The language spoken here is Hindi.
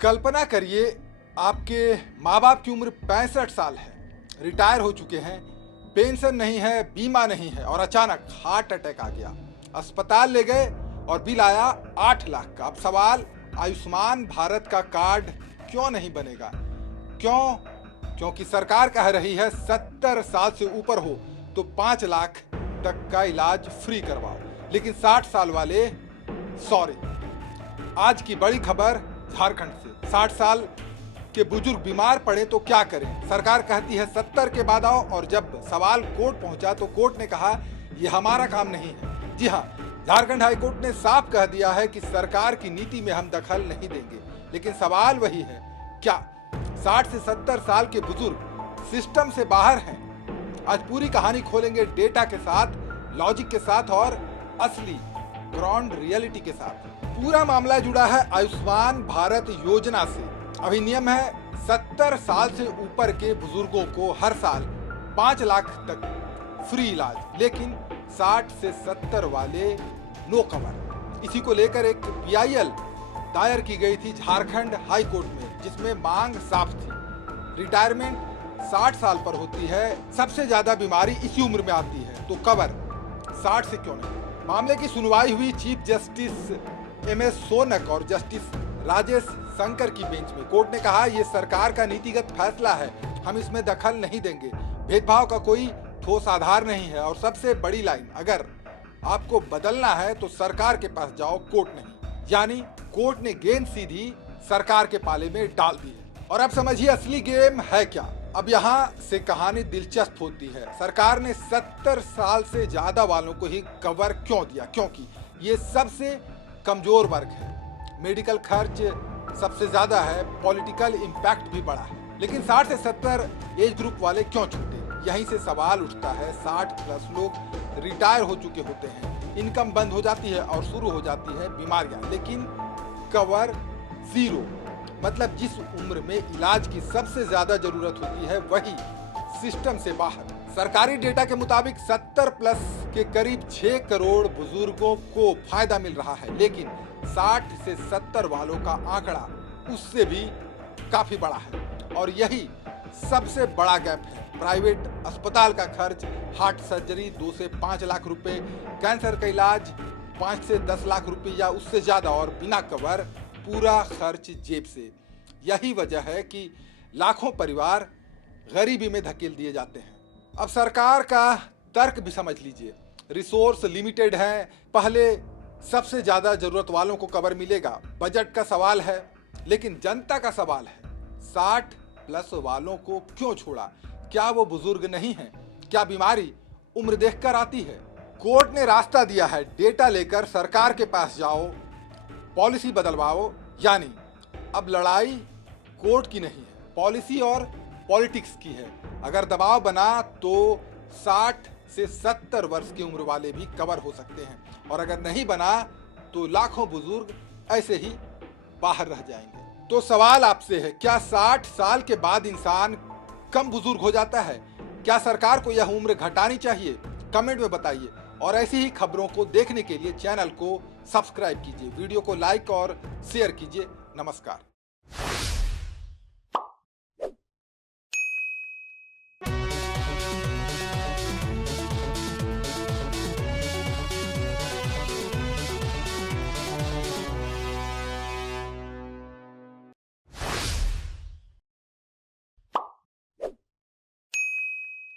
कल्पना करिए आपके माँ बाप की उम्र 65 साल है, रिटायर हो चुके हैं, पेंशन नहीं है, बीमा नहीं है और अचानक हार्ट अटैक आ गया। अस्पताल ले गए और बिल आया 8 लाख का। अब सवाल, आयुष्मान भारत का कार्ड क्यों नहीं बनेगा? क्यों? क्योंकि सरकार कह रही है 70 साल से ऊपर हो तो 5 लाख तक का इलाज फ्री करवाओ, लेकिन 60 साल वाले सॉरी। आज की बड़ी खबर झारखंड से। 60 साल के बुजुर्ग बीमार पड़े तो क्या करें? सरकार कहती है 70 के बाद आओ, और जब सवाल कोर्ट पहुंचा तो कोर्ट ने कहा यह हमारा काम नहीं है। जी हां, झारखंड हाईकोर्ट ने साफ कह दिया है कि सरकार की नीति में हम दखल नहीं देंगे। लेकिन सवाल वही है, क्या 60 से 70 साल के बुजुर्ग सिस्टम से बाहर हैं? आज पूरी कहानी खोलेंगे डेटा के साथ, लॉजिक के साथ और असली ग्राउंड रियलिटी के साथ। पूरा मामला जुड़ा है आयुष्मान भारत योजना से। अभी नियम है 70 साल से ऊपर के बुजुर्गों को हर साल 5 लाख तक फ्री इलाज, लेकिन 60 से 70 वाले नो कवर। इसी को लेकर एक PIL दायर की गई थी झारखंड हाई कोर्ट में, जिसमें मांग साफ थी। रिटायरमेंट 60 साल पर होती है, सबसे ज्यादा बीमारी इसी उम्र में आती है, तो कवर 60 से क्यों नहीं? मामले की सुनवाई हुई चीफ जस्टिस MS सोनक और जस्टिस राजेश शंकर की बेंच में। कोर्ट ने कहा यह सरकार का नीतिगत फैसला है, हम इसमें दखल नहीं देंगे। भेदभाव का कोई ठोस आधार नहीं है। और सबसे बड़ी लाइन, अगर आपको बदलना है तो सरकार के पास जाओ, कोर्ट नहीं। यानी कोर्ट ने गेंद सीधी सरकार के पाले में डाल दी है। और अब समझिए असली गेम है क्या। अब यहाँ से कहानी दिलचस्प होती है। सरकार ने 70 साल से ज्यादा वालों को ही कवर क्यों दिया? क्योंकि ये सबसे कमजोर वर्ग है, मेडिकल खर्च सबसे ज्यादा है, पॉलिटिकल इम्पैक्ट भी बड़ा है। लेकिन 60 से 70 एज ग्रुप वाले क्यों छूटे? यहीं से सवाल उठता है। 60 प्लस लोग रिटायर हो चुके होते हैं, इनकम बंद हो जाती है और शुरू हो जाती है बीमारियां, लेकिन कवर जीरो। मतलब जिस उम्र में इलाज की सबसे ज्यादा जरूरत होती है वही सिस्टम से बाहर। सरकारी डेटा के मुताबिक 70 प्लस के करीब 6 करोड़ बुजुर्गों को फायदा मिल रहा है, लेकिन 60 से 70 वालों का आंकड़ा उससे भी काफी बड़ा है। और यही सबसे बड़ा गैप है। प्राइवेट अस्पताल का खर्च, हार्ट सर्जरी 2 से 5 लाख रुपए, कैंसर का इलाज 5 से 10 लाख रुपए या उससे ज्यादा, और बिना कवर पूरा खर्च जेब से। यही वजह है कि लाखों परिवार गरीबी में धकेल दिए जाते हैं। अब सरकार का तर्क भी समझ लीजिए, रिसोर्स लिमिटेड है, पहले सबसे ज्यादा जरूरत वालों को कवर मिलेगा। बजट का सवाल है, लेकिन जनता का सवाल है, 60 प्लस वालों को क्यों छोड़ा? क्या वो बुजुर्ग नहीं है? क्या बीमारी उम्र देखकर आती है? कोर्ट ने रास्ता दिया है, डेटा लेकर सरकार के पास जाओ, पॉलिसी बदलवाओ। यानी अब लड़ाई कोर्ट की नहीं है, पॉलिसी और पॉलिटिक्स की है। अगर दबाव बना तो 60 से 70 वर्ष की उम्र वाले भी कवर हो सकते हैं, और अगर नहीं बना तो लाखों बुजुर्ग ऐसे ही बाहर रह जाएंगे। तो सवाल आपसे है, क्या 60 साल के बाद इंसान कम बुजुर्ग हो जाता है? क्या सरकार को यह उम्र घटानी चाहिए? कमेंट में बताइए। और ऐसी ही खबरों को देखने के लिए चैनल को सब्सक्राइब कीजिए, वीडियो को लाइक और शेयर कीजिए। नमस्कार।